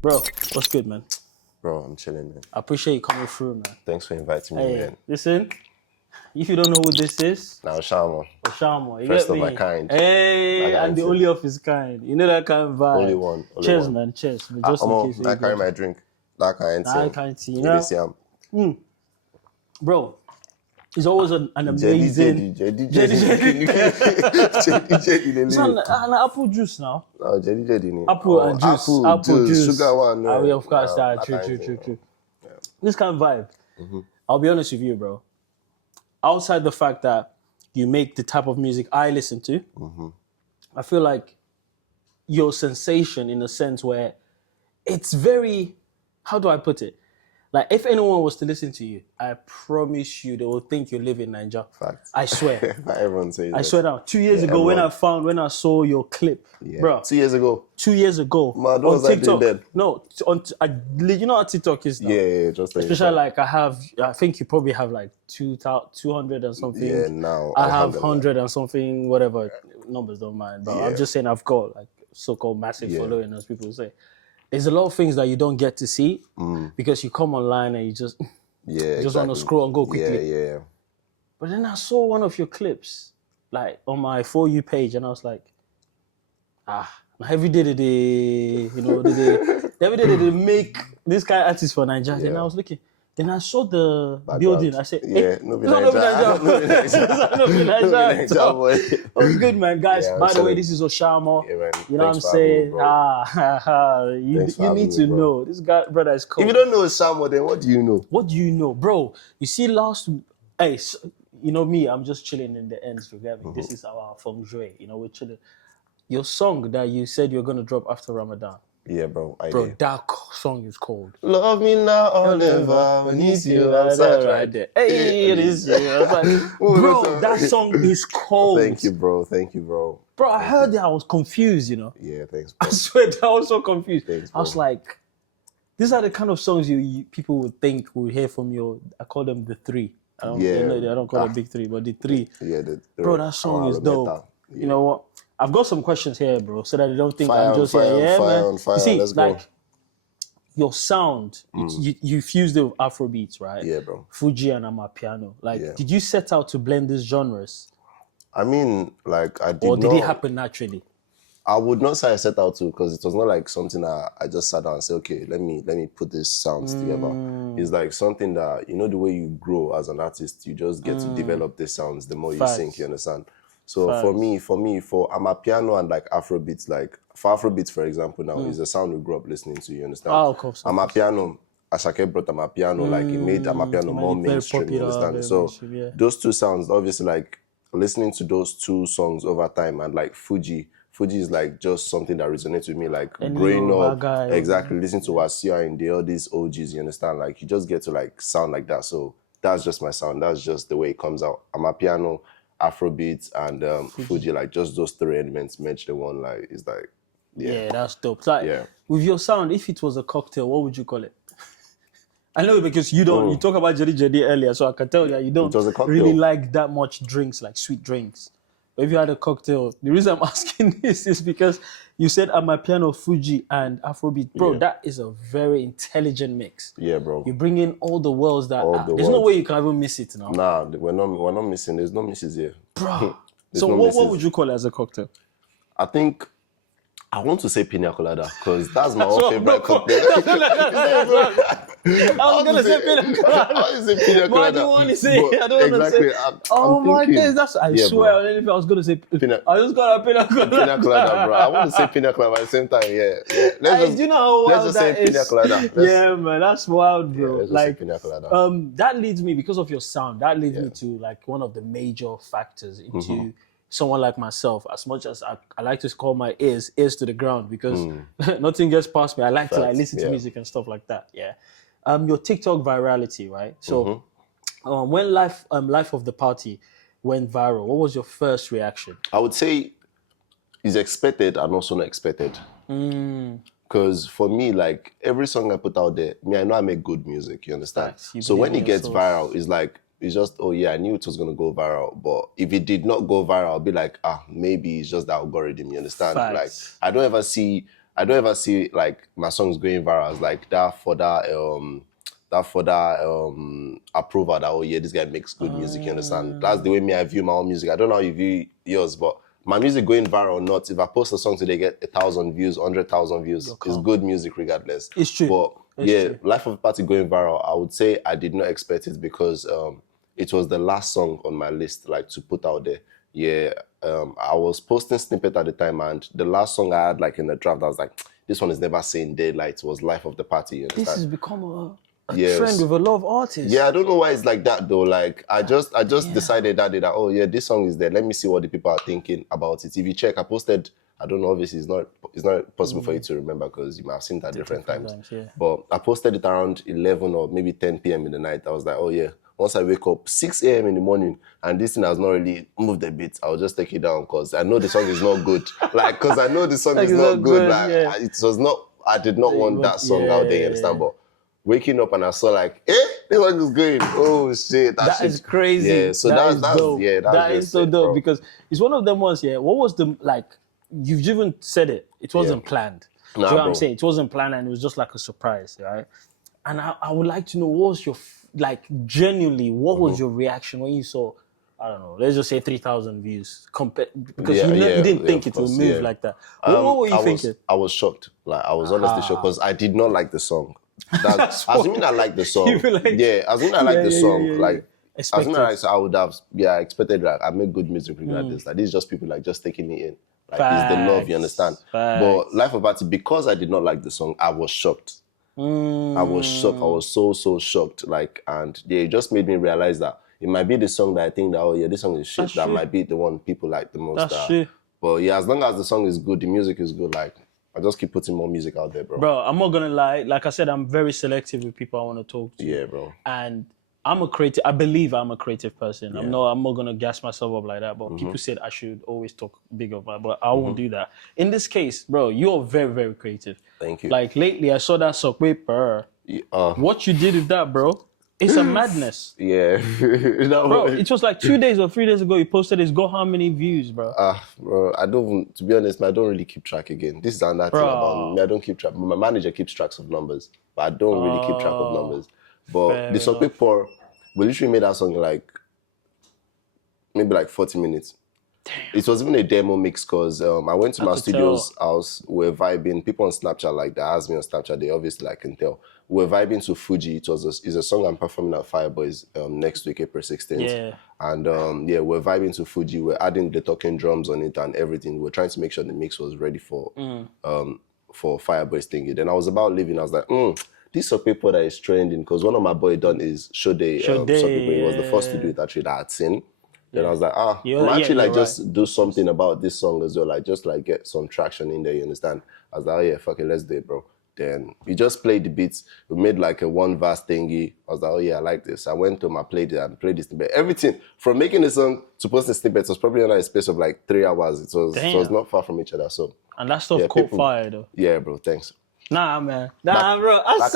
Bro, what's good, man? Bro, I'm chilling, man. I appreciate you coming through, man. Thanks for inviting me, man. Listen, if you don't know who this is, now OSHAMO. OSHAMO, you First get of me? my kind. Hey, and the only of his kind. You know that kind of vibe. Only one. Cheers, man. Cheers. Just in case I carry my drink. That kind of I can't see. You know? Bro, it's always an amazing... It's an apple juice now. No, jelly. Apple and juice. Apple juice. Sugar one. No. Of course, true. Yeah. This kind of vibe. Mm-hmm. I'll be honest with you, bro. Outside the fact that you make the type of music I listen to, I feel like your sensation in a sense where it's very... How do I put it? Like, if anyone was to listen to you, I promise you they will think you live in NAIJA. Facts. I swear. Everyone says I swear down. 2 years ago, when I saw your clip, bro. 2 years ago. 2 years ago. Man, what was TikTok. I doing then? No, you know what TikTok is now? Yeah, just like especially like I think you probably have like 200 and something. Yeah, now. I have 100 and something, whatever. Numbers don't mind. But I'm just saying I've got like so-called massive following, as people say. There's a lot of things that you don't get to see because you come online and you just want to scroll and go quickly. Yeah. But then I saw one of your clips, like on my For You page, and I was like, every day did they make this kind of artist for Nigeria? Yeah. And I was looking. Then I saw the building. I said, no be Nigeria. What's good, man, guys? Yeah, by the way, this is OSHAMO. Yeah, man. You know what I'm saying? You need to know. This guy, brother, is cool. If you don't know OSHAMO, then what do you know? What do you know, bro? You see, you know me, I'm just chilling in the ends. This is our feng shui. You know, we're chilling. Your song that you said you're gonna drop after Ramadan. Yeah, bro. That song is called Love Me Now or Never. When it's you outside right there. Hey, it is you. I was like, bro, that song is cold. Thank you, bro. Bro, I heard that. I was confused, you know. Yeah, thanks, bro. I swear that I was so confused. Thanks, I was like, these are the kind of songs you people would think would hear from your, I call them the three. I don't call them big three, but the three. Yeah, bro, that song is dope. Yeah. You know what? I've got some questions here, bro, so that they don't think I'm just here. Man. You see, let's like, go. Your sound, you fused it with Afrobeats, right? Yeah, bro. FUJI and amapiano. Like, did you set out to blend these genres? I mean, like, I did not... Or did it happen naturally? I would not say I set out to, because it was not like something that I just sat down and said, okay, let me put these sounds together. It's like something that, you know, the way you grow as an artist, you just get to develop these sounds the more you sing, you understand? So for amapiano and like Afrobeats, like for Afrobeats, for example, now is a sound we grew up listening to, you understand? Oh, of course. Amapiano, Asake brought amapiano, like it made amapiano more mainstream, you understand? So those two sounds, obviously, like listening to those two songs over time, and like FUJI is like just something that resonates with me, like growing up, exactly, listening to Wasia and all these OGs, you understand? Like you just get to like sound like that. So that's just my sound. That's just the way it comes out. Amapiano, Afrobeats, and FUJI, like just those three elements matched the one, like it's like, yeah, that's dope. Like, with your sound, if it was a cocktail, what would you call it? I know because you don't. You talk about Jedi earlier, so I can tell you don't really like that much drinks, like sweet drinks. But if you had a cocktail, the reason I'm asking this is because you said amapiano, FUJI, and Afrobeat. Bro, that is a very intelligent mix. Yeah, bro. You bring in all the worlds that there's no way you can even miss it now. Nah, we're not missing. There's no misses here, bro. So what would you call it as a cocktail? I think I want to say pina colada because that's my favorite cocktail. I was gonna say pina colada. I want to say pina colada. Why do you want to say? I don't want to say. Oh my days, I swear. I was gonna say pina. I just got a pina colada. Pina colada, bro. I want to say pina colada at the same time. Yeah. Let's just say pina colada. Yeah, man, that's wild, bro. Yeah, like pina colada. That leads me, because of your sound. That leads me to like one of the major factors into someone like myself, as much as I like to call my ears to the ground, because nothing gets past me. I like to like listen to music and stuff like that. Yeah. Your TikTok virality, right? So when Life of the Party went viral, what was your first reaction? I would say it's expected and also not expected. Because for me, like, every song I put out there, I know I make good music, you understand? So when it gets viral, it's like, it's just, oh yeah, I knew it was going to go viral. But if it did not go viral, I'll be like, maybe it's just the algorithm, you understand? Facts. Like, I don't ever see like my songs going viral as like that for that approval that, oh yeah, this guy makes good music, you understand? That's the way I view my own music. I don't know how you view yours, but my music going viral or not, if I post a song today, get 1,000 views, 100,000 views, it's good music regardless. It's true. But true. Life of the Party going viral, I would say I did not expect it because it was the last song on my list, like, to put out there. Yeah, I was posting snippet at the time, and the last song I had, like, in the draft, I was like, this one is never saying daylight. Was Life of the Party. You understand? This has become a trend with a lot of artists. Yeah, I don't know why it's like that though. Like, I just decided that oh yeah, this song is there. Let me see what the people are thinking about it. If you check, I posted. I don't know. Obviously, it's not possible for you to remember because you might have seen it at different times. But I posted it around 11 or maybe 10 p.m. in the night. I was like, oh yeah. Once I wake up 6 a.m. in the morning and this thing has not really moved a bit, I'll just take it down because I know the song is not good. Like, because I know the song is not good. Like, it was not. I did not want that song out there. You understand? But waking up and I saw like, this song is going. Oh shit, that is crazy. Yeah, so that's dope. Yeah, that is so dope, bro. Because it's one of them ones. Yeah, what was the like? You've even said it. It wasn't planned. Do you know what I'm saying? It wasn't planned, and it was just like a surprise, right? And I would like to know, what was your like genuinely? What was your reaction when you saw? I don't know. Let's just say 3,000 views. Because you didn't think it would move like that. What were you thinking? I was shocked. Like, I was honestly shocked because I did not like the song. Assuming I like the song, assuming I like the song, like, assuming I would have, expected, like, I make good music regardless. Like, this is just people like just taking it in. Like, it's the love, you understand? But Life of Party, because I did not like the song, I was shocked. I was shocked. I was so shocked. Like, and it just made me realize that it might be the song that I think that, oh yeah, this song is shit. That might be the one people like the most. That's true. But yeah, as long as the song is good, the music is good, like, I just keep putting more music out there, bro. Bro, I'm not gonna lie. Like I said, I'm very selective with people I want to talk to. Yeah, bro. And I'm a creative. I believe I'm a creative person. Yeah. I'm not gonna gas myself up like that. But people said I should always talk big of that, but I won't do that. In this case, bro, you're very, very creative. Thank you. Like lately, I saw that sock paper. What you did with that, bro? It's a madness. Yeah. Bro, it was like 2 days or 3 days ago you posted it's got how many views, bro? Bro, I don't, to be honest, I don't really keep track again. This is another thing about me. I don't keep track. My manager keeps tracks of numbers, but I don't really keep track of numbers. But the song Paper, we literally made that song like, maybe like 40 minutes. Damn. It was even a demo mix because I went to my studio's house, we were vibing. People on Snapchat like that asked me on Snapchat, they obviously like can tell. We were vibing to FUJI. It's a song I'm performing at Fireboys next week, April 16th. Yeah. And we're vibing to FUJI. We're adding the talking drums on it and everything. We're trying to make sure the mix was ready for Fireboys thingy. Then I was about leaving. I was like, this is paper that is trending because one of my boy done is Shode. He was the first to do it actually that I had seen. Then I was like, just do something about this song as well. Like, just like get some traction in there, you understand? I was like, oh yeah, fuck it, let's do it, bro. Then we just played the beats. We made like a one verse thingy. I was like, oh yeah, I like this. I went to my played it and played this snippet. Everything from making the song to posting snippets was probably in a space of like 3 hours. It was not far from each other. So and that stuff caught fire though. Yeah, bro. Thanks. Nah, man. Bro. I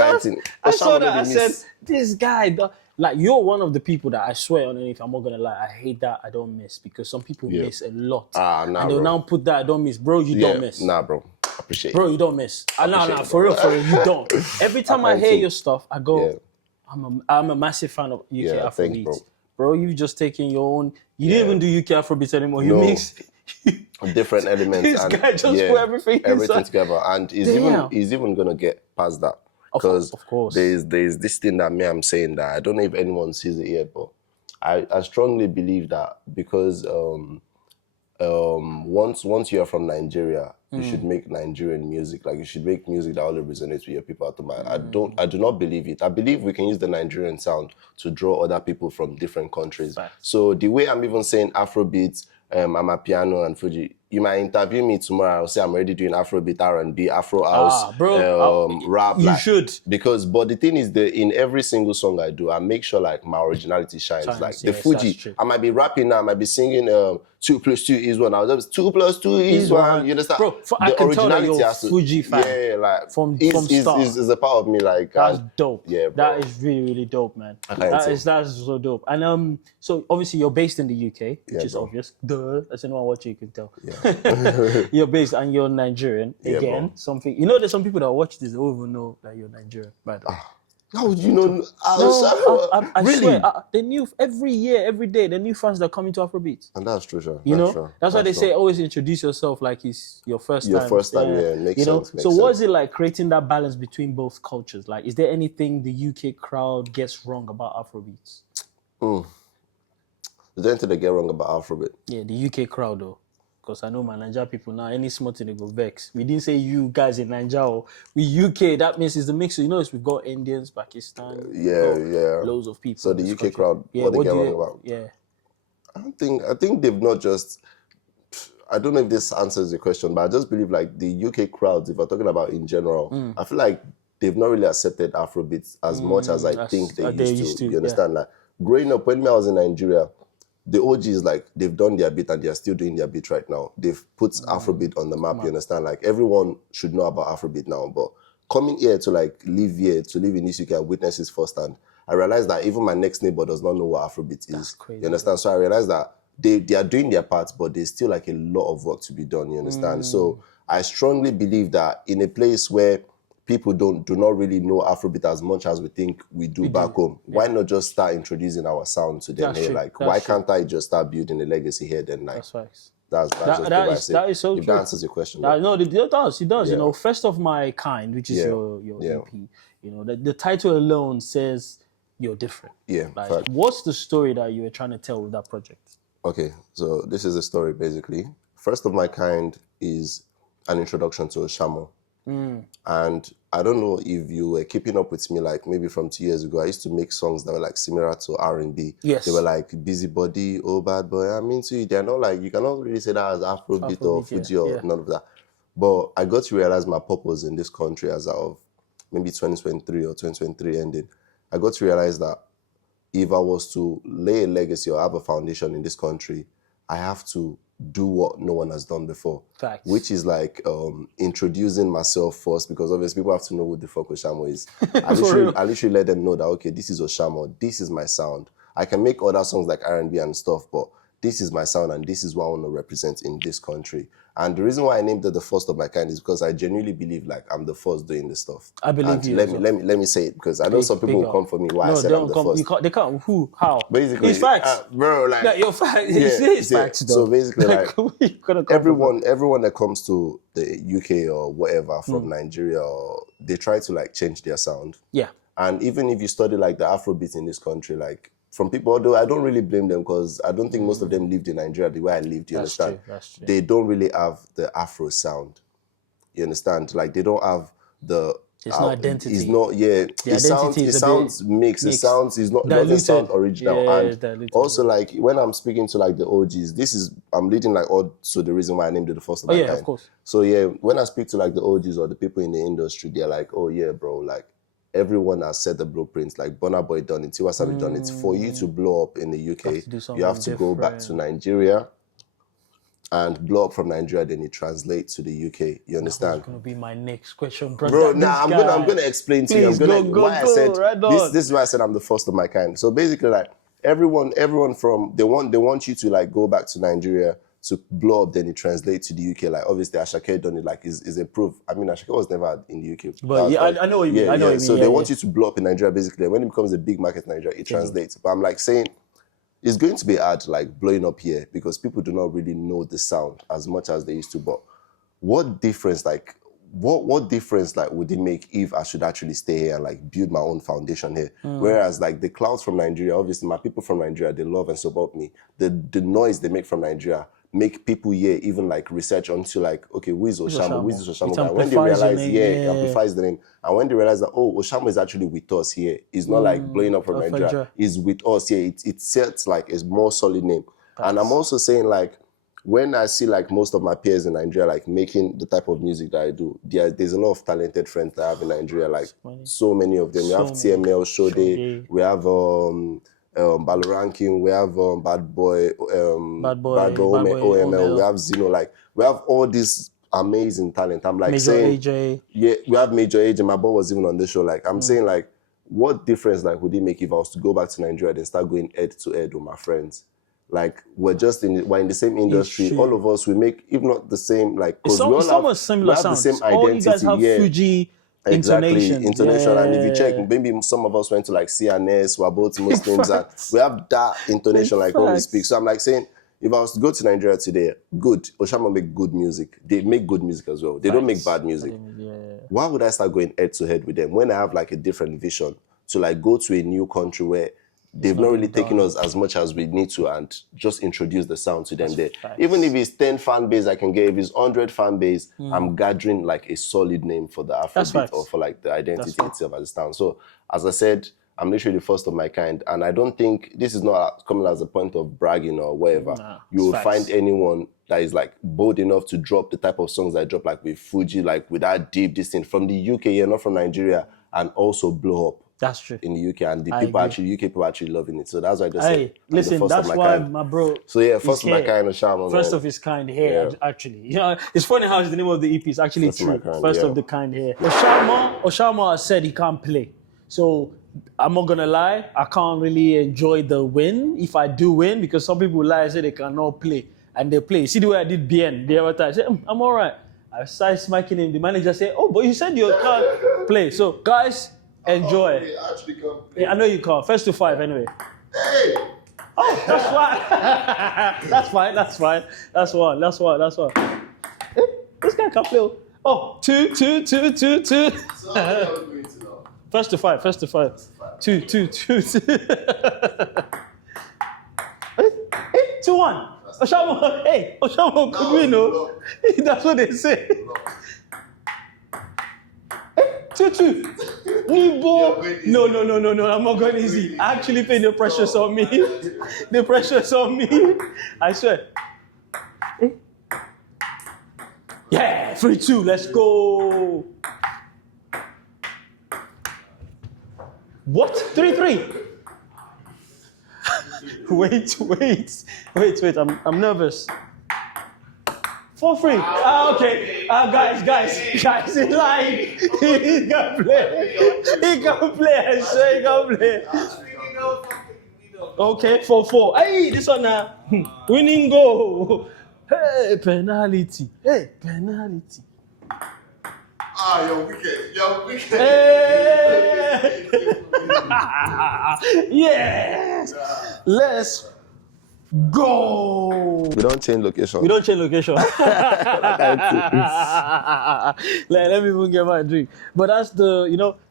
saw that. I said, this guy. Like, you're one of the people that I swear on anything, I'm not gonna lie, I hate that I don't miss because some people miss a lot. And they'll now put that I don't miss. Bro, you don't miss. Nah, bro. Appreciate it. Bro, you don't miss. Nah, for real, you don't. Every time I hear your stuff, I go, I'm a massive fan of UK Afrobeats. Thanks, bro, you've just taken your own, you didn't even do UK Afrobeats anymore. You mix different elements. This guy just put everything together. And he's even gonna get past that. Because of course. there's this thing that I'm saying that I don't know if anyone sees it yet, but I strongly believe that because once you're from Nigeria, you should make Nigerian music. Like, you should make music that only resonates with your people out of mind. I do not believe it. I believe we can use the Nigerian sound to draw other people from different countries. Right. So the way I'm even saying Afrobeats, amapiano and FUJI. You might interview me tomorrow. I'll say I'm already doing Afrobeat, R&B, Afro House, rap. You should. Because, but the thing is, in every single song I do, I make sure like my originality shines. Like the FUJI, I might be rapping now, I might be singing 2 + 2 is 1. I was just 2 + 2 is 1. You understand? Bro, I can tell that you're a FUJI fan. Yeah, like from start. Is a part of me. Like that's dope. Yeah, bro. That is really, really dope, man. That's so dope. And so obviously you're based in the UK, which is obvious. Duh. As anyone watching, you can tell. Yeah. You're based and you're Nigerian. Again, something there's some people that watch this, they don't even know that you're Nigerian. By the way. How would you know? I really? Swear, the new every year, every day, the new fans that come into Afrobeats. And that's true, sure. That's why they say always introduce yourself like it's your first time. Your first time, makes sense. So what is it like creating that balance between both cultures? Like, is there anything the UK crowd gets wrong about Afrobeats? Is there anything they get wrong about Afrobeat? Yeah, the UK crowd though. Because I know my Nigeria people now, any small thing they go vex. We didn't say you guys in Nigeria. We UK, that means it's the mix. You know, we've got Indians, Pakistan, loads of people. So the UK crowd, what they get wrong about? Yeah. I think they've not just, I don't know if this answers the question, but I just believe like the UK crowds, if we're talking about in general, I feel like they've not really accepted Afrobeats as much as I think they used to. You understand? Like growing up, when I was in Nigeria, the OGs, like, they've done their bit and they're still doing their bit right now. They've put Afrobeat on the map, you understand? Like, everyone should know about Afrobeat now. But coming here to, like, live in this UK and witness it firsthand, I realized that even my next neighbor does not know what Afrobeat is. That's crazy. You understand? So I realized that they are doing their part, but there's still, like, a lot of work to be done, you understand? So I strongly believe that in a place where people do not really know Afrobeat as much as we think we do back home. Why not just start introducing our sound to them here? Like, why can't I just start building a legacy here then? Like, that's facts. That is so true. That answers your question. No, it does. It does. You know, First of My Kind, which is your EP. You know, the title alone says you're different. Yeah. Like, what's the story that you were trying to tell with that project? Okay, so this is the story basically. First of My Kind is an introduction to OSHAMO. And I don't know if you were keeping up with me, like maybe from 2 years ago, I used to make songs that were like similar to R&B. Yes. They were like Busybody, Oh Bad Boy, I'm Into You. They're not like, you cannot really say that as Afrobeat or FUJI or none of that. But I got to realize my purpose in this country as of maybe 2023 or 2023 ending. I got to realize that if I was to lay a legacy or have a foundation in this country, I have to do what no one has done before. Facts. Which is like introducing myself first, because obviously people have to know what the fuck OSHAMO is. I literally let them know that, okay, this is OSHAMO, this is my sound. I can make other songs like R&B and stuff, but this is my sound and this is what I want to represent in this country. And the reason why I named it The First of My Kind is because I genuinely believe like I'm the first doing this stuff. I believe and you. Let me say it, because I know some people will come for me why I said I'm the first. They can't. Who? How? Basically, it's facts, bro. Like, no, your facts. It's facts, though. So basically, like everyone that comes to the UK or whatever from Nigeria, they try to like change their sound. Yeah. And even if you study like the Afrobeat in this country, like from people, although I don't really blame them, because I don't think most of them lived in Nigeria the way I lived, you understand? That's true. They don't really have the Afro sound, you understand? Like, they don't have the... It's not identity. It's not, it sounds mixed. It sounds, it's not, doesn't sound original. And also, like, when I'm speaking to, like, the OGs, I'm leading, like, also the reason why I named it The First of My Kind. Of course. So, when I speak to, like, the OGs or the people in the industry, they're like, oh, yeah, bro, like, everyone has set the blueprints, like Burna Boy done it, Tiwa Savage done it. For you to blow up in the UK, you have to go back to Nigeria and blow up from Nigeria, then it translates to the UK. You understand? That's going to be my next question, bro. Now, I'm going to explain to you. I said this is why I said I'm the first of my kind. So basically, like, everyone from, they want you to, like, go back to Nigeria to blow up, then it translates to the UK. Like, obviously, Ashake done it, like, is a proof. I mean, Ashake was never in the UK. But I know what you mean. I know what you mean. So they want you to blow up in Nigeria, basically. When it becomes a big market in Nigeria, it translates. But I'm, like, saying, it's going to be hard, like, blowing up here, because people do not really know the sound as much as they used to. But what difference, like, what difference, like, would it make if I should actually stay here and, like, build my own foundation here? Whereas, like, the clouds from Nigeria, obviously, my people from Nigeria, they love and support me. The noise they make from Nigeria make people here even, like, research onto, like, okay, who is OSHAMO? Who is this OSHAMO guy? When they realize, it amplifies the name. And when they realize that, oh, OSHAMO is actually with us here. It's not, like, blowing up from Nigeria. It's with us here. It sets, like, a more solid name. And I'm also saying, like, when I see like most of my peers in Nigeria like making the type of music that I do, there's a lot of talented friends that I have in Nigeria, like so many of them. We have TML, Shode, we have Baloranking, we have Bad Boy, OML, we have Zeno, like we have all these amazing talent. I'm like Major saying, AJ. yeah, we have Major AJ. My boy was even on the show. Like I'm saying, like what difference like would it make if I was to go back to Nigeria and start going head to head with my friends? Like we're in the same industry. All of us we make, if not the same, like because we all have similar sounds. the same identity. All you guys have FUJI intonation. And if you check, maybe some of us went to like CNS, we're both Muslims, and we have that intonation like when we speak. So I'm like saying, if I was to go to Nigeria today, good. OSHAMO make good music. They make good music as well. They don't make bad music. Why would I start going head to head with them when I have like a different vision to like go to a new country where they've not really taken us as much as we need to and just introduce the sound to them there. Even if it's 10 fan base I can get, if it's 100 fan base, I'm gathering like a solid name for the Afrobeat or for like the identity itself as a sound. So as I said, I'm literally the first of my kind, and I don't think this is not coming as a point of bragging or whatever. You will find anyone that is like bold enough to drop the type of songs I drop, like with FUJI, like with that deep distinct from the UK, not from Nigeria, and also blow up. That's true. In the UK, and the people UK people actually loving it. So that's why I just said, listen, that's why my bro. So yeah, first of my kind of OSHAMO. First of his kind here, actually. You know, it's funny how the name of the EP is actually true. First of the kind here. OSHAMO has said he can't play. So I'm not gonna lie, I can't really enjoy the win if I do win, because some people lie and say they cannot play and they play. See the way I did BN the other time. I said, I'm all right. I started smacking him. The manager said, oh, but you said you can't play. So guys, enjoy. I actually can't play. Yeah, I know you can't. First to five anyway. Hey! Oh, that's fine. That's fine. That's one. Hey, this guy can't play. Oh, two. So how are we going to know? First to five. Two. Hey, 2-1. OSHAMO, hey, OSHAMO could win, no? That's what they say. Hey, 2-2. Nibo. No, I'm not going easy. I actually feel the pressure's on me. The pressure's on me. I swear. Hey. Yeah, 3-2, let's go. What? 3-3? Wait, I'm nervous. 4-3. Okay. Guys, he's lying. He can play. I swear he can play. Okay, 4-4. Hey, this one now. Winning goal. Hey, penalty. You're wicked. Hey! Yes! Let's go! We don't change location. Let me even get my drink. But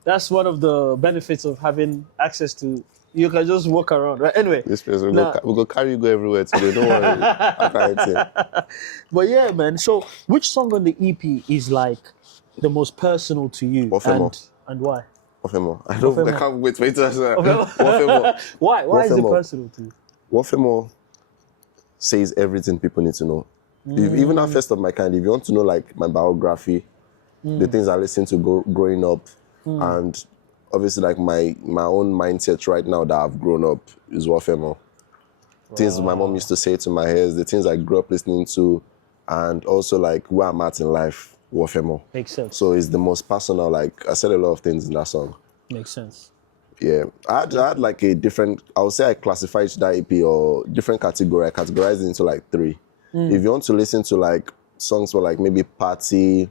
that's one of the benefits of having access to. You can just walk around, right? Anyway. This place, we'll go carry you go everywhere today. Don't worry. But yeah, man. So, which song on the EP is like the most personal to you? And why? OSHAMO. I can't wait to answer. Why? Why is it personal to you? OSHAMO says everything people need to know. Even at first of my kind, if you want to know like my biography, the things I listened to growing up, and obviously like my own mindset right now that I've grown up is OSHAMO. Things my mom used to say to my ears, the things I grew up listening to, and also like where I'm at in life, OSHAMO. Makes sense. So it's the most personal, like I said a lot of things in that song. Makes sense. Yeah, I had like a different, I would say I classified that EP or different category. I categorized it into like 3. If you want to listen to like songs for like maybe party,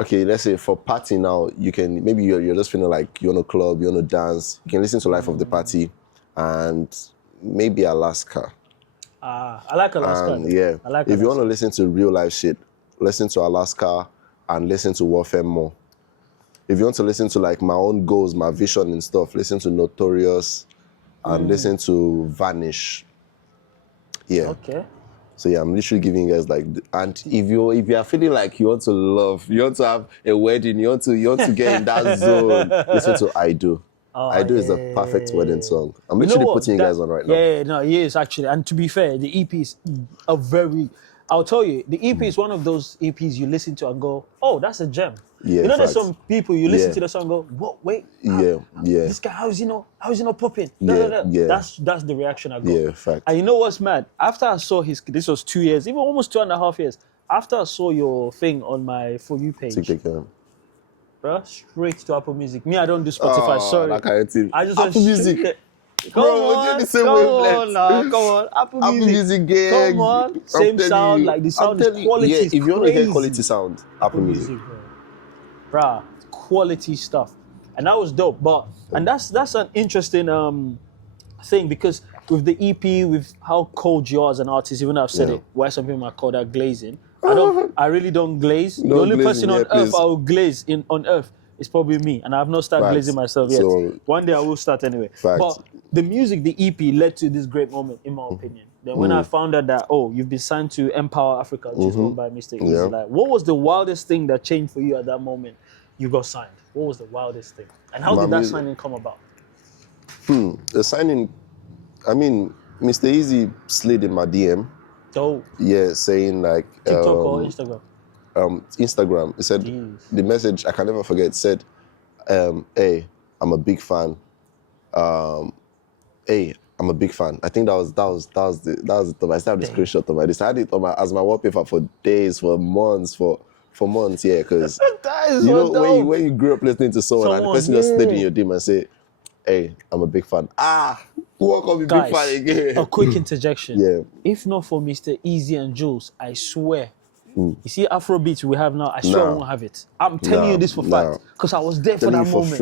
okay, let's say for party now, you can, maybe you're just feeling like you want to club, you want to dance, you can listen to Life of the Party and maybe Alaska. I like Alaska. Yeah, I like if Alaska. you want to listen to real life shit, listen to Alaska and listen to OSHAMO. If you want to listen to like my own goals, my vision and stuff, listen to Notorious and listen to Vanish. Yeah. Okay. So yeah, I'm literally giving you guys like, and if you are feeling like you want to love, you want to have a wedding, you want to get in that zone, listen to I Do. I Do is a perfect wedding song. I'm You know literally what? putting you guys on right now. Yeah, no, he is actually. And to be fair, the EP is a very. I'll tell you, the EP is one of those EPs you listen to and go, "Oh, that's a gem." Yeah, You know, there's facts. some people you listen Yeah. to the song and go, "What? Wait, Yeah, yeah. this guy, how's he not popping?" Yeah, yeah. That's the reaction I got. Yeah, fact. And you know what's mad? After I saw this was 2 years, even almost 2.5 years. After I saw your thing on my For You page, bro, straight to Apple Music. Me, I don't do Spotify. Sorry, that kind of thing. I just went Apple Music. straight- Bro, Come we're on, doing the same come wavelength. on, now, come on. Apple Music, gang. come on. Same telling sound, you. like the I'm sound is telling you. quality. Yeah, is if you want to hear crazy. quality sound, Apple Music. bro. Bruh, quality stuff, and that was dope. But and that's an interesting thing because with the EP, with how cold you are as an artist, even though I've said Yeah. it, why some people might call that glazing. I really don't glaze. The No only glazing, person on yeah, earth please. I will glaze on earth is probably me, and I have not started Facts. glazing myself yet. So- One day I will start anyway. Facts. But the music, the EP, led to this great moment, in my opinion. Then when I found out that you've been signed to emPawa Africa, which is owned by Mr. Easy, Yeah. like, what was the wildest thing that changed for you at that moment? You got signed. What was the wildest thing, and how My did that music. signing come about? The signing, I mean, Mr. Easy slid in my DM. Dope. Yeah, saying like TikTok or Instagram? Instagram. It said Jeez. the message I can never forget. It said, "Hey, I'm a big fan. Hey, I'm a big fan." I think that was the I still have the screenshot of my. I had it on as my wallpaper for days, for months, for months. Yeah, because That is you so know dope. when you grew up listening to someone and the person just stayed in your DM and say, "Hey, I'm a big fan." Who won't call me big fan again? A quick interjection. Yeah. If not for Mr. Easy and Jules, I swear. You see, Afrobeats we have now, I swear I Nah. won't have it. I'm telling Nah, you this for nah. fact. Because I was there for Telling that you for moment.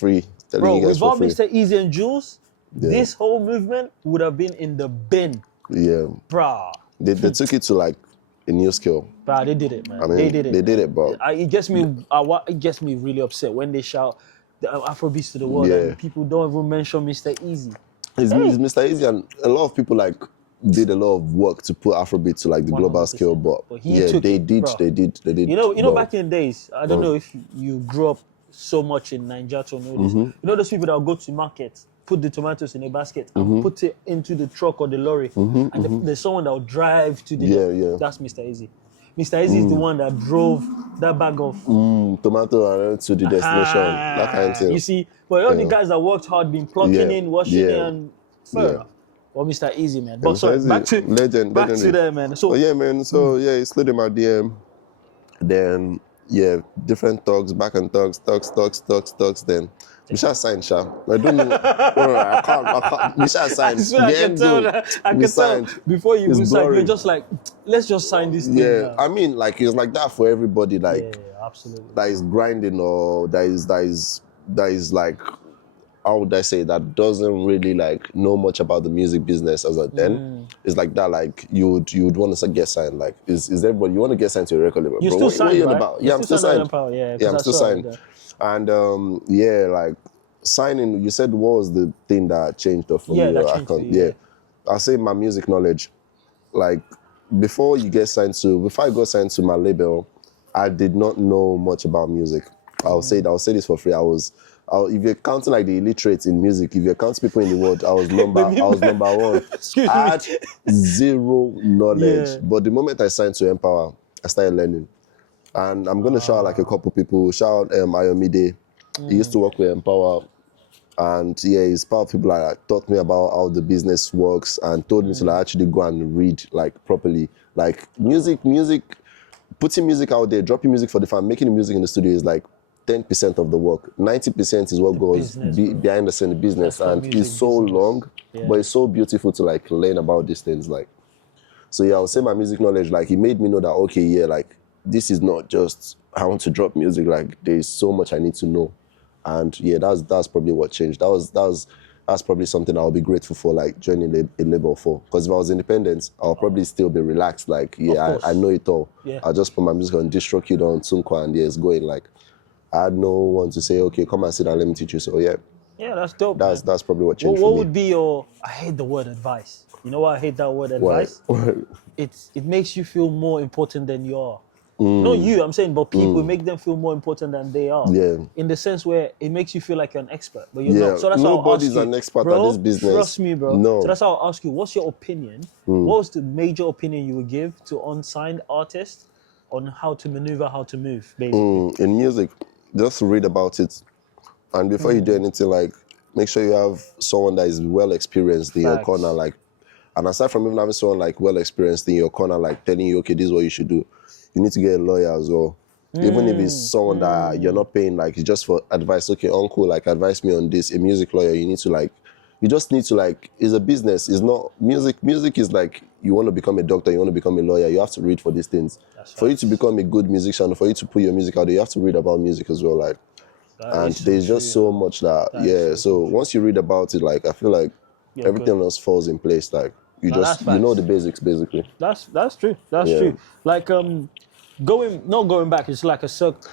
free. Telling Bro, you guys without for free. Mr. Easy and Jules, this whole movement would have been in the bin. Yeah, Bruh. they took it to like a new scale. Bruh, they did it, man. I mean, they did it. they did man. it, bro. It gets me really upset when they shout the Afrobeats to the world Yeah. and people don't even mention Mr. Easy. It's Mr. Easy, and a lot of people like did a lot of work to put Afrobeat to like the global 100%. scale, but he yeah, took they it, did. bro. They did. You know, well. back in the days, I don't know if you grew up so much in NAIJA to know this. You know those people that will go to market, put the tomatoes in a basket and put it into the truck or the lorry, and there's someone that will drive to the... Yeah. That's Mr. Easy. Mr. Easy is the one that drove that bag of... tomato and to the destination, that kind of thing. You see, but all the guys that worked hard, been plucking in, washing in, and fair enough. Well, Mr. Easy, man. But sorry, Easy, back to legendary. there, man. So yeah, man. So yeah, it slid in my DM. Then yeah, different talks, back and talks. Then Misha signed, Sha. I don't know. I can't. Misha signed. I swear I can tell that. I can tell before you even signed, you're just like, let's just sign this thing. Yeah, now. I mean, like it's like that for everybody. Like Yeah, absolutely. that is grinding or that is like, how would I say, that doesn't really like know much about the music business as a then. It's like that. Like you would want to get signed. Like is everybody you want to get signed to a record label? You're Bro, still what you signed, on right? about? You're Yeah, I'm still signed. Yeah, I'm still signed. And like signing. You said what was the thing that changed for Yeah, me? that I changed for can't. you, Yeah, I'll say my music knowledge. Like before I got signed to my label, I did not know much about music. I'll say this for free. If you're counting like the illiterates in music, if you're counting people in the world, I was number one. Excuse I had zero knowledge. Yeah. But the moment I signed to emPawa, I started learning. And I'm gonna shout out like a couple people. Shout out Ayomide. He used to work with emPawa. And yeah, he's part of people that taught me about how the business works and told me to like actually go and read like properly. Like music, putting music out there, dropping music for the fan, making the music in the studio is like 10% of the work. 90% is what goes behind the scene, the business. And it's so long, but it's so beautiful to like learn about these things. Like, so yeah, I would say my music knowledge, like it made me know that, okay, yeah, like this is not just, I want to drop music, like there's so much I need to know. And yeah, that's probably what changed. That's probably something I'll be grateful for, like joining a label for. Because if I was independent, I'll probably still be relaxed. Like, yeah, I know it all. Yeah. I'll just put my music on distro kid on Tsunkwa and yeah, it's going. Like, I had no one to say, okay, come and sit and let me teach you. So yeah. Yeah, that's dope. That's probably what changed What for me. would be your? I hate the word advice. You know why I hate that word advice? Why? It makes you feel more important than you are. Not you, I'm saying, but people make them feel more important than they are. Yeah. In the sense where it makes you feel like you're an expert, but you're Yeah. not. So that's Nobody's how I'll ask an you, expert bro, at this business. Trust me, bro. No. So that's how I'll ask you, what's your opinion? What was the major opinion you would give to unsigned artists on how to maneuver, how to move, basically? In music, just read about it. And before you do anything, like, make sure you have someone that is well experienced in your corner, like, and aside from even having someone like well experienced in your corner, like telling you, okay, this is what you should do, you need to get a lawyer as well. Even if it's someone that you're not paying, like, it's just for advice. Okay, uncle, like, advise me on this. A music lawyer, you need to, like, you just need to, like, it's a business. It's not music. Music is like, you want to become a doctor, you want to become a lawyer, you have to read for these things. For you to become a good musician, for you to put your music out there, you have to read about music as well, like. And there's just so much that so once you read about it, like, I feel like everything else falls in place. Like, you know the basics, basically. That's true. That's true. Like not going back, it's like a circle.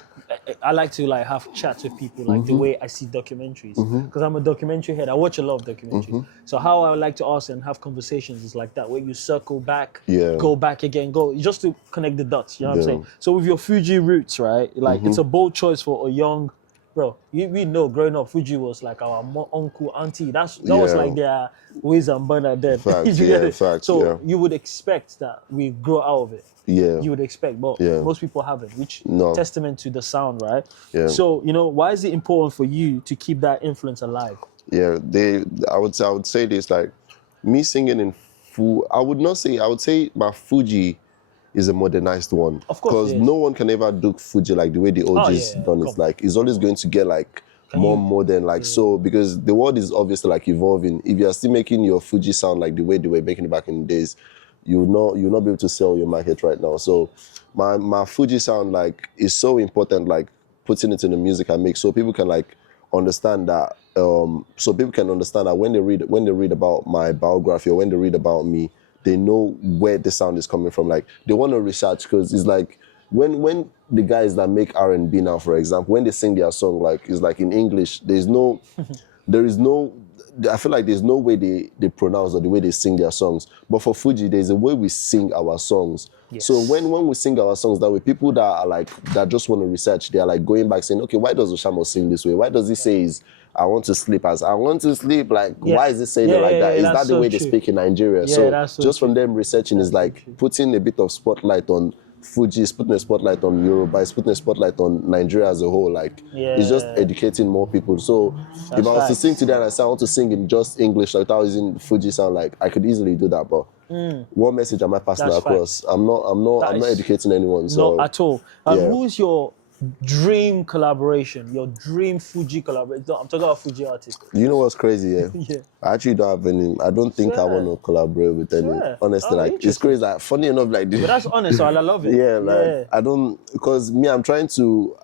I like to like have chats with people, like the way I see documentaries, because I'm a documentary head. I watch a lot of documentaries. So how I like to ask and have conversations is like that, where you circle back, go back again, just to connect the dots. You know what I'm saying? So with your Fuji roots, right? Like it's a bold choice for a young. Bro, we know growing up, Fuji was like our uncle, auntie. That was like their Wiz and Bernadette. So you would expect that we grow out of it. Yeah. You would expect, but most people haven't, which testament to the sound, right? Yeah. So, why is it important for you to keep that influence alive? Yeah, I would say this, like, me singing in I would say my Fuji is a modernized one. Of course, because no one can ever do Fuji like the way the OGs done it. Like, it's always going to get like more modern, like so, because the world is obviously like evolving. If you are still making your Fuji sound like the way they were making it back in the days, you'll not be able to sell your market right now. So my Fuji sound, like, is so important, like putting it in the music I make, so people can like understand that. So people can understand that when they read about my biography or when they read about me, they know where the sound is coming from. Like, they want to research, because it's like when the guys that make R&B now, for example, when they sing their song, like, it's like in English, I feel like there's no way they pronounce or the way they sing their songs. But for Fuji, there's a way we sing our songs. Yes. So when we sing our songs that way, people that just want to research, they're like going back saying, okay, why does OSHAMO sing this way? Why does he say I want to sleep as I want to sleep? Like, why is it saying it like that? Is that the way they speak in Nigeria? So just from them researching is like putting a bit of spotlight on Fuji, is putting a spotlight on Yoruba, is putting a spotlight on Nigeria as a whole. Like, it's just educating more people. So if I was to sing today and I say I want to sing in just English, like without using Fuji sound, like, I could easily do that. But what message am I passing across? I'm not educating anyone. So not at all. Who's your dream collaboration, your dream Fuji collaboration? I'm talking about Fuji artists. You know what's crazy, I actually don't have any. I don't think I want to collaborate with any. Honestly, like, it's crazy. Like, funny enough, like this. But that's honest, so I love it. I don't, because me, I'm trying to.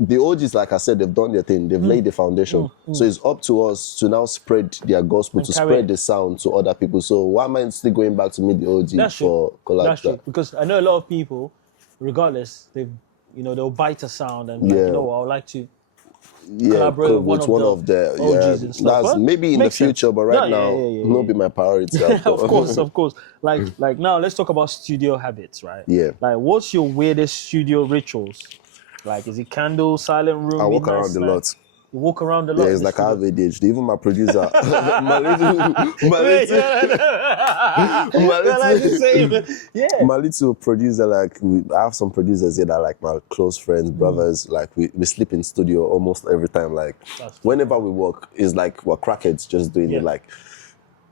The OGs, like I said, they've done their thing. They've laid the foundation. So it's up to us to now spread their gospel, and to spread the sound to other people. So why am I still going back to meet the OG for collab? That's true. Because I know a lot of people, regardless, they'll bite a sound and be like, I would like to collaborate with one of the OGs and stuff. That's maybe in the future, but right now, not be my priority. Of course. Like now, let's talk about studio habits, right? Yeah. Like, what's your weirdest studio rituals? Like, is it candle, silent room? I walk around a lot. You walk around a lot? Yeah, it's like I have ADHD. Even my producer, my little producer, like, I have some producers here that are like my close friends, brothers. Like, we sleep in studio almost every time. Like, whenever we work, it's like we're crackheads just doing it. Like,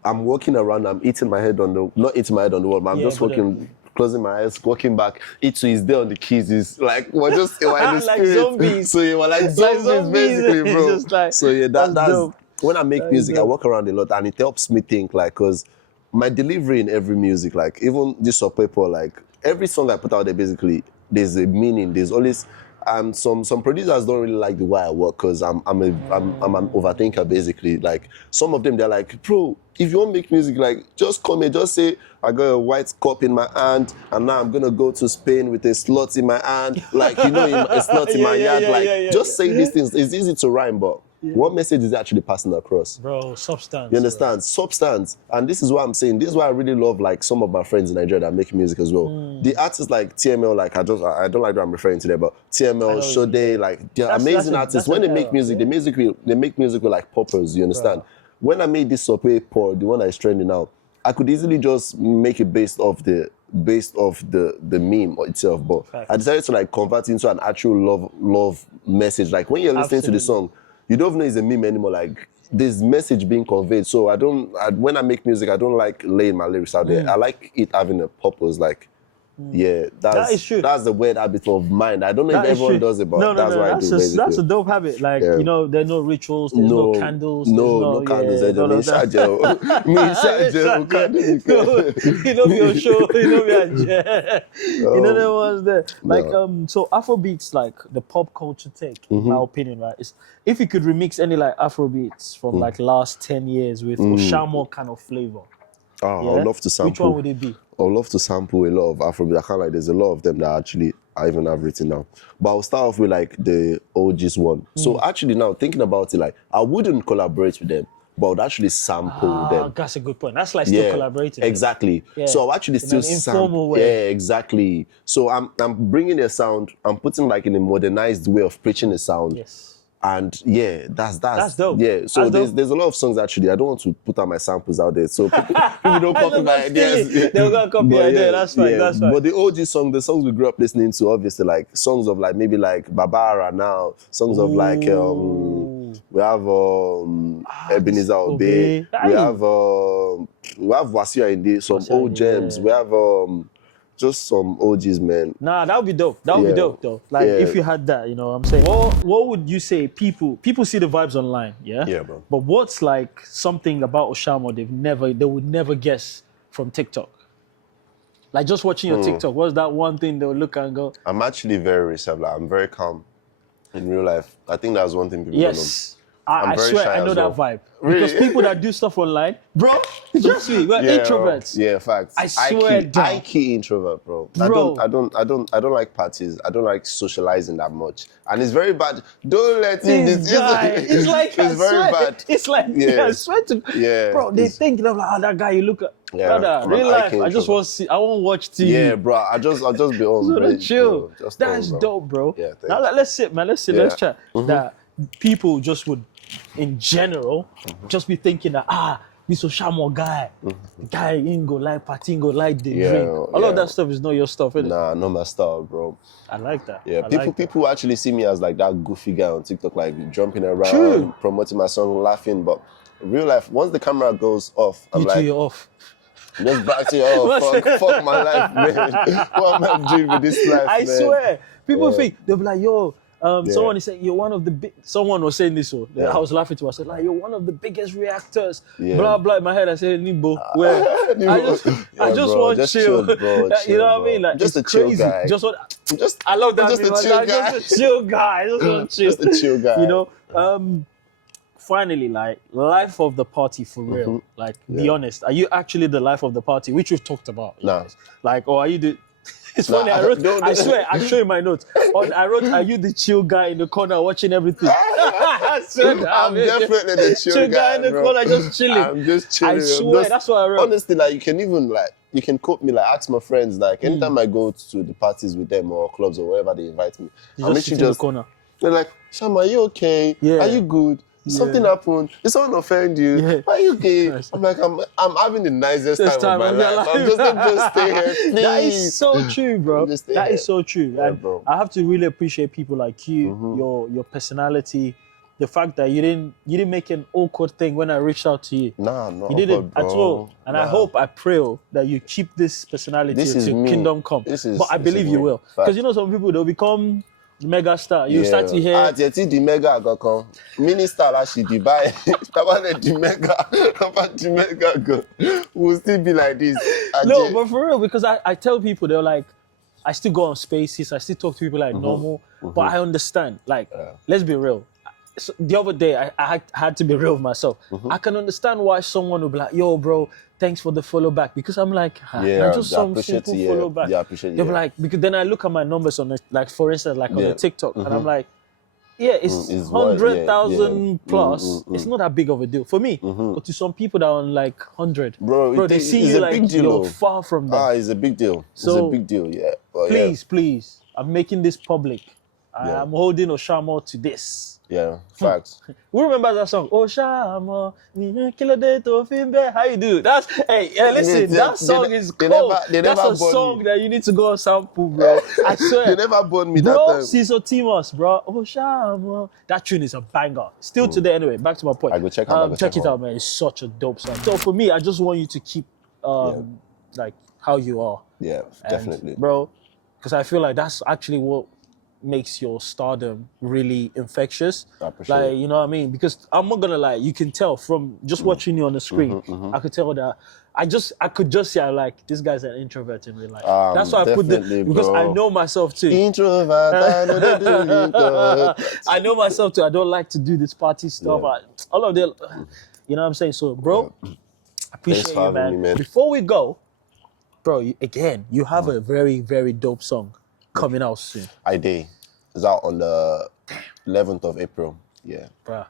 I'm walking around, I'm not eating my head on the wall, but I'm just walking. Closing my eyes, walking back. Itu is there on the keys. Is like we're in the like zombies. So we're like zombies, basically, bro. Like, so that's when I make music. I walk around a lot, and it helps me think, like, because my delivery in every music, like, even this of paper, like, every song I put out there, basically, there's a meaning. There's always some producers don't really like the way I work, because I'm an overthinker, basically. Like, some of them, they're like, bro, if you want to make music, like, just come here, just say, I got a white cup in my hand, and now I'm gonna go to Spain with a slot in my hand, like, a slot in my yard. Like, just say these things. It's easy to rhyme, but What message is it actually passing across? Bro, substance. You understand? Substance. And this is what I'm saying. This is why I really love like some of my friends in Nigeria that make music as well. The artists like TML, like I don't like that I'm referring to them, but TML, Sade, like they're amazing artists. When they make music, they make music with like poppers, you understand? When I made this Sope Pour, the one that is trending now, I could easily just make it based off the meme itself, but I decided to like convert it into an actual love message. Like when you're listening to the song, you don't know it's a meme anymore. Like there's message being conveyed. So when I make music, I don't like laying my lyrics out there. I like it having a purpose. Like, that is true. That's the weird habit of mine. I don't know if everyone does it, but that's what I do. That's a dope habit. Like, you know, there are no rituals, there's no candles. No candles. You know, your show, you know, you know, there was there. Like, so Afrobeats, like the pop culture take, in my opinion, right? Is if you could remix any like Afrobeats from like last 10 years with OSHAMO kind of flavor. Oh, I'd love to sample. Which one would it be? I'd love to sample a lot of Afrobeat. I can't like, there's a lot of them that actually I even have written down. But I'll start off with like the OG's one. So actually now thinking about it, like I wouldn't collaborate with them, but I would actually sample them. That's a good point. That's like still collaborating. Exactly. Yeah. So I'll actually still sample. Yeah, exactly. So I'm bringing a sound, I'm putting like in a modernized way of preaching a sound. Yes. And that's dope. Yeah, so there's a lot of songs actually. I don't want to put out my samples out there, so people don't copy my ideas. They're gonna copy your idea. That's fine. That's fine. But the OG song, the songs we grew up listening to, obviously, like songs of like maybe like Babara now, songs of like we have Ebenezer Obey, we have Wasia Indi, some old gems. We have just some OGs, man. Nah, that would be dope. That would be dope, though. Like, if you had that, you know what I'm saying? What would you say people see the vibes online, yeah? Yeah, bro. But what's, like, something about OSHAMO they would never guess from TikTok? Like, just watching your TikTok, what's that one thing they'll look and go? I'm actually very reserved. Like, I'm very calm in real life. I think that's one thing people don't know. I swear I know that vibe. Really? Because people that do stuff online, bro, trust me, we're introverts. Yeah, facts. I swear, I key introvert, bro. I don't like parties. I don't like socializing that much, and it's very bad. Don't let him. It's like it's very bad. It's like I swear to bro. They think of like that guy. You look at brother. Real life. I just want to see. I won't watch TV. Yeah, bro. I'll just be on. Chill. That's dope, bro. Yeah. Now let's sit, man. Let's sit. Let's chat. That people just would, in general, just be thinking that this OSHAMO guy, guy ain't go like party, ain't go like the drink. All of that stuff is not your stuff, is it? Nah, not my style, bro. I like that. Yeah, people actually see me as like that goofy guy on TikTok, like jumping around, promoting my song, laughing. But in real life, once the camera goes off, I'm like, you're off. Just back to your fuck my life, man. What am I doing with this life, I swear, people think they'll be like, yo. Someone is saying you're one of the big. Someone was saying this. I was laughing to myself. Like, you're one of the biggest reactors. Blah blah. In my head, I said Nibo. Where I just want to chill. Bro, you know what I mean? Like, just a chill guy. I love that. Just a chill guy. Just a chill guy. Just want to chill. Just a chill guy. You know. Finally, like life of the party for real. Like, be honest. Are you actually the life of the party, which we've talked about? Nah. Like, or are you the? It's funny, I swear, I'm showing my notes. I wrote, are you the chill guy in the corner watching everything? I swear I'm definitely the chill guy in the corner just chilling. I'm just chilling. I swear, that's what I wrote. Honestly, like, you can quote me, like, ask my friends, like, anytime I go to the parties with them or clubs or wherever they invite me, I'm literally just in the corner. They're like, Sham, are you okay? Yeah. Are you good? Something happened. Did someone offend you? Yeah. Are you okay? I'm like, I'm having the nicest time of my life. I'm just stay here, please. That is so true, bro. That is so true. Yeah, and bro. I have to really appreciate people like you, your personality, the fact that you didn't make an awkward thing when I reached out to you. Nah, no. You didn't at all. And I pray that you keep this personality till kingdom come. But I believe you will. Because you know some people, they'll become mega star. You start to hear the mega go come. Minister actually Dubai. About the mega go. We'll still be like this. No, but for real, because I tell people, they're like, I still go on spaces, I still talk to people like normal, but I understand. Like, let's be real. So the other day, I had to be real with myself. I can understand why someone would be like, yo, bro, thanks for the follow back. Because I'm like, I'm just some simple follow back. Yeah, I appreciate it. They're like, because then I look at my numbers on it, like, for instance, like on the TikTok, and I'm like, Yeah, it's It's what- 100,000 plus. Mm. It's not that big of a deal for me. But to some people that are on like 100, Bro, they see it's you a like big deal, you're though. far from them. It's a big deal. So, it's a big deal, yeah. But Please, I'm making this public. I'm holding OSHAMO to this. Yeah, facts. Who remembers that song? OSHAMO, how you do? Listen, that song is cold. That's a song that you need to go sample, bro. I swear. They never burned me that Bro, time. Ciso Timos, bro. OSHAMO. That tune is a banger. Still today, anyway. Back to my point. I go check out. Check it out, man. It's such a dope song. So for me, I just want you to keep like how you are. Yeah, definitely. Bro, because I feel like that's actually what makes your stardom really infectious. I appreciate like, it. you know what I mean? Because I'm not gonna lie, you can tell from just watching you on the screen. I could tell that I could just see like this guy's an introvert in real life. That's why I put because bro. I know myself too. Introvert, I know they do it. I know myself too. I don't like to do this party stuff. All of them, you know what I'm saying? So, bro, I appreciate Thanks for you, man. having me, man. Before we go, bro, you have a very, very dope song coming out soon. I did. It's out on the 11th of April. Yeah. Bruh,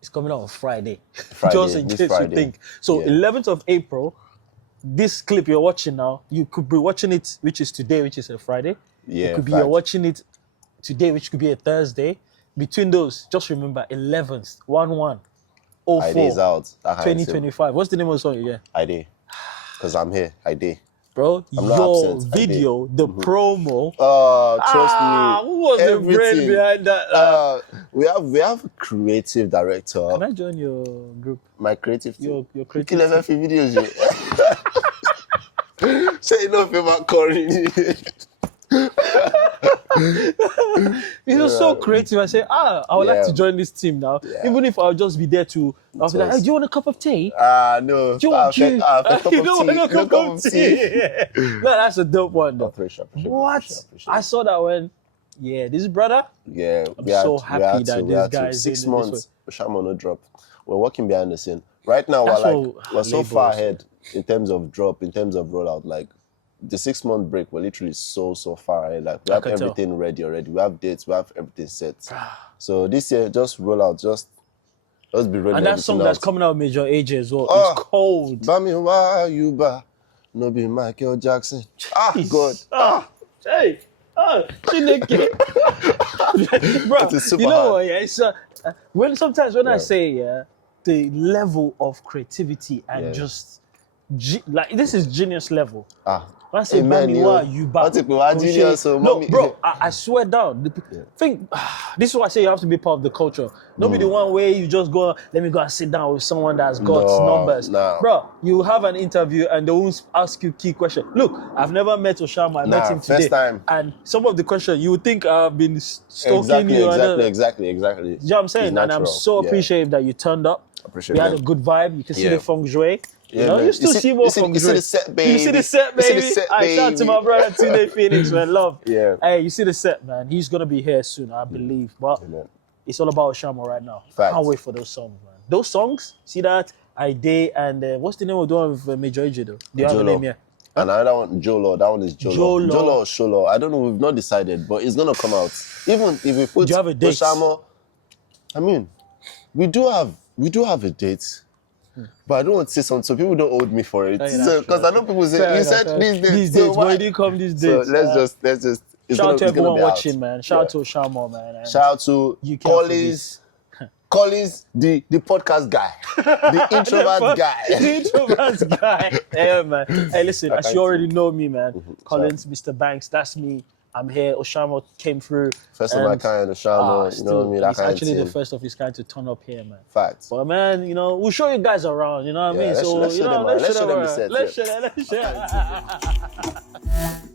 it's coming out on Friday. Friday, Just in this case Friday. you think. So, Yeah. 11th of April, this clip you're watching now, you could be watching it, which is today, which is a Friday. Yeah, It could be facts. you're watching it today, which could be a Thursday. Between those, just remember 11th, 1/1, I did is 04, out. That kind of thing. 2025. What's the name of the song again? I did. Because I'm here. I did. Bro, I'm not your absent. I video, the promo. Trust me. Who was the brain everything. behind that? We have a creative director. Can I join your group? My creative team. Your Kí creative lẹ fẹ́ fi videos yìí? Ṣé iná fi máa kọrin ni? You're so creative. I say, I would like Yeah. to join this team now. Yeah. Even if I'll just be there to, I'll be like, hey, do you want a cup of tea? No. Do you want You don't want a cup of tea? No, that's a dope one though. Appreciate. What? I saw that when, this brother. Yeah, I'm so happy that this guy is 6 doing it this months. OSHAMO no drop. We're working behind the scene. Right now, That's we're so what far labels- ahead in terms of drop, in terms of rollout. Like the 6 month break, we're literally so far ahead. Like we have can tell. everything ready already. We have dates. We have everything set. So this year, just roll out. Just be rolling. And that everything song out. that's coming out Major AJ as well. Oh. It's cold. Bami wa you ba, no be Michael Jackson. God. Hey. Chineke. Bro, It is super you know hard. what? Yeah, it's sometimes when I say the level of creativity and just like this is genius level. When I say Amen, Bami yo. wa you ba. I think we are genius, so No, mommy- bro, I swear down. Think this is why I say you have to be part of the culture. Don't be the one where you just go, let me go and sit down with someone that's got numbers. nah. Bro, you have an interview and they won't ask you key question. Look, I've never met OSHAMO. I met him today. first time. And some of the questions you would think I've been stalking you. Exactly. You know what I'm saying? It's And I'm natural. so Yeah. appreciative that you turned up. Appreciate We had it. a good vibe. You can see Yeah. the feng shui. Yeah, You know, man. you still see more feng you shui. see the set, baby. You see the set, You see baby. the set, I shout out to baby. my brother Tune Phoenix, man. Love. Yeah. Hey, you see the set, man. He's gonna be here soon, I believe. But Amen. it's all about OSHAMO right now. Facts. Can't wait for those songs, man. Those songs, see that? I Day and what's the name of the one with Major AJ though? Do you have a Jolo. name here? And another one, Jolo. That one is Jolo. Jolo. Jolo or Sholo. I don't know. We've not decided, but it's gonna come out. Even if we put Do you have a date? OSHAMO, I mean, we do have a date. But I don't want to say something, so people don't hold me for it. Oh, yeah, that's Because true. I know people say, Fair you enough, said fair these enough. dates. These so dates, why? but you didn't come these So dates. let's just. It's Shout out to it's gonna everyone be out. watching, man. Shout out Yeah. to OSHAMO, man. And Shout out to You care for Collins. Collins, the podcast guy, the introvert guy. The introvert guy. Yeah, man. Hey, listen, as thank you already know me, man. Collins, Sorry. Mr. Banks, that's me. I'm here. OSHAMO came through. First of my and, kind, OSHAMO, you know what I mean? That He's kind actually of the thing. first of his kind to turn up here, man. Facts. But man, you know, we'll show you guys around. You know what I Yeah, mean? let's show them, let's let's show them the around. set, Let's yeah. show them.